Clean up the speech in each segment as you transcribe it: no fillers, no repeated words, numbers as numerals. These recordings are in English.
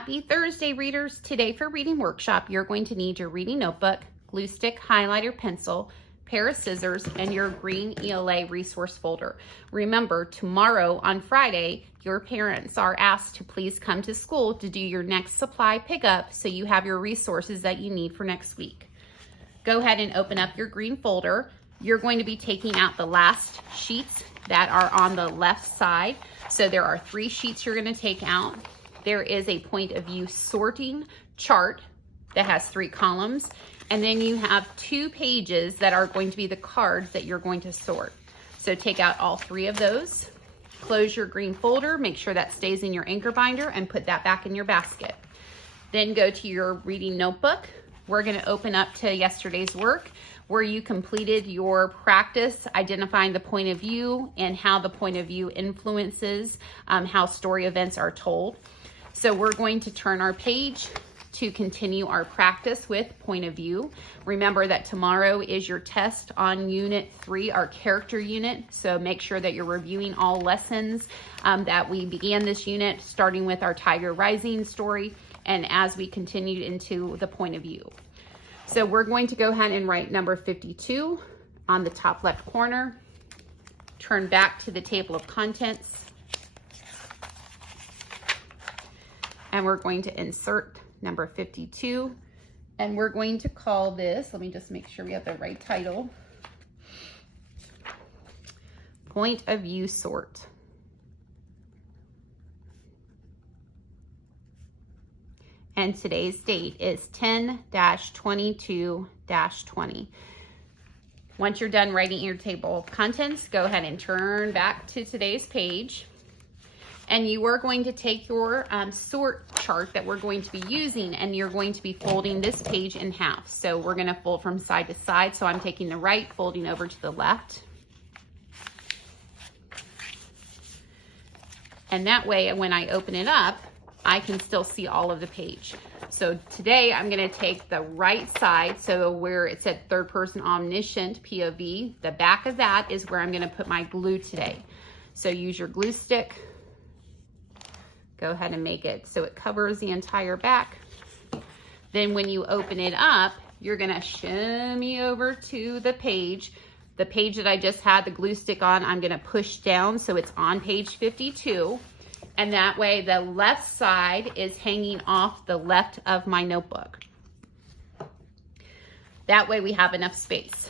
Happy Thursday, readers. Today for reading workshop, you're going to need your reading notebook, glue stick, highlighter, pencil, pair of scissors, and your green ELA resource folder. Remember, tomorrow on Friday, your parents are asked to please come to school to do your next supply pickup so you have your resources that you need for next week. Go ahead and open up your green folder. You're going to be taking out the last sheets that are on the left side. So there are 3 sheets you're going to take out. There is a point of view sorting chart that has 3 columns. And then you have 2 pages that are going to be the cards that you're going to sort. So take out all 3 of those. Close your green folder. Make sure that stays in your anchor binder and put that back in your basket. Then go to your reading notebook. We're going to open up to yesterday's work where you completed your practice identifying the point of view and how the point of view influences how story events are told. So we're going to turn our page to continue our practice with point of view. Remember that tomorrow is your test on Unit 3, our character unit. So make sure that you're reviewing all lessons that we began this unit, starting with our Tiger Rising story, and as we continued into the point of view. So we're going to go ahead and write number 52 on the top left corner. Turn back to the table of contents. And we're going to insert number 52. And we're going to call this, let me just make sure we have the right title, Point of View Sort. And today's date is 10-22-20. Once you're done writing your table of contents, go ahead and turn back to today's page. And you are going to take your sort chart that we're going to be using, and you're going to be folding this page in half. So we're going to fold from side to side. So I'm taking the right, folding over to the left. And that way, when I open it up, I can still see all of the page. So today I'm going to take the right side, so where it said third person omniscient POV, the back of that is where I'm going to put my glue today. So use your glue stick. Go ahead and make it so it covers the entire back. Then when you open it up, you're going to shimmy over to the page. The page that I just had the glue stick on, I'm going to push down so it's on page 52. And that way the left side is hanging off the left of my notebook. That way we have enough space.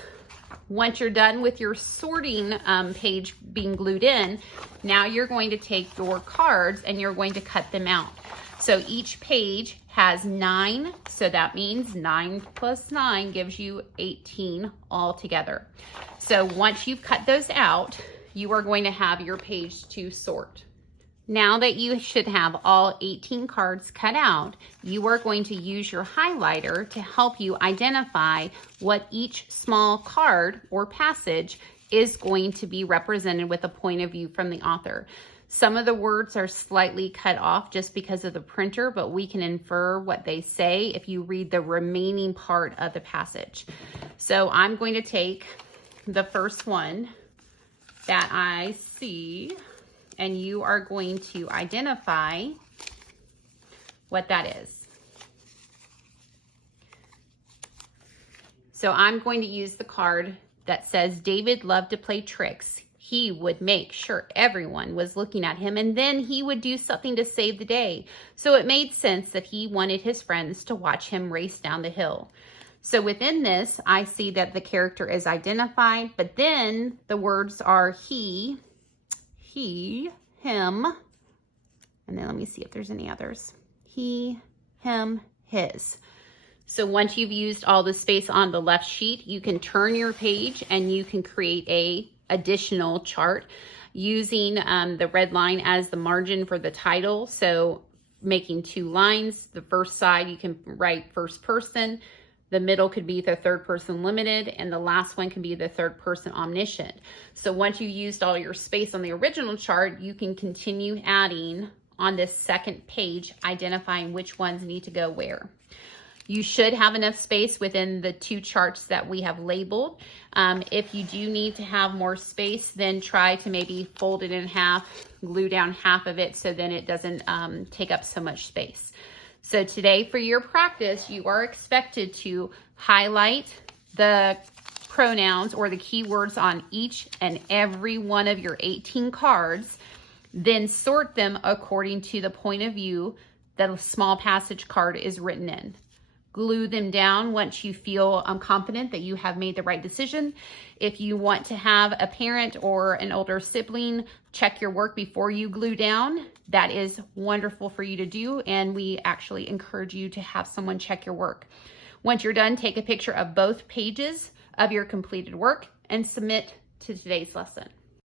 Once you're done with your sorting page being glued in, now you're going to take your cards and you're going to cut them out. So each page has 9, so that means 9 plus 9 gives you 18 altogether. So once you've cut those out, you are going to have your page to sort. Now that you should have all 18 cards cut out, you are going to use your highlighter to help you identify what each small card or passage is going to be represented with a point of view from the author. Some of the words are slightly cut off just because of the printer, but we can infer what they say if you read the remaining part of the passage. So I'm going to take the first one that I see, and you are going to identify what that is. So I'm going to use the card that says, David loved to play tricks. He would make sure everyone was looking at him, and then he would do something to save the day. So it made sense that he wanted his friends to watch him race down the hill. So within this, I see that the character is identified, but then the words are he, him, and then let me see if there's any others. He, him, his. So once you've used all the space on the left sheet, you can turn your page and you can create a additional chart using the red line as the margin for the title. So making 2 lines. The first side you can write first person. The middle could be the third person limited, and the last one can be the third person omniscient. So once you've used all your space on the original chart, you can continue adding on this second page, identifying which ones need to go where. You should have enough space within the 2 charts that we have labeled. If you do need to have more space, then try to maybe fold it in half, glue down half of it so then it doesn't take up so much space. So today for your practice, you are expected to highlight the pronouns or the keywords on each and every one of your 18 cards, then sort them according to the point of view that a small passage card is written in. Glue them down once you feel confident that you have made the right decision. If you want to have a parent or an older sibling check your work before you glue down, that is wonderful for you to do, and we actually encourage you to have someone check your work. Once you're done, take a picture of both pages of your completed work and submit to today's lesson.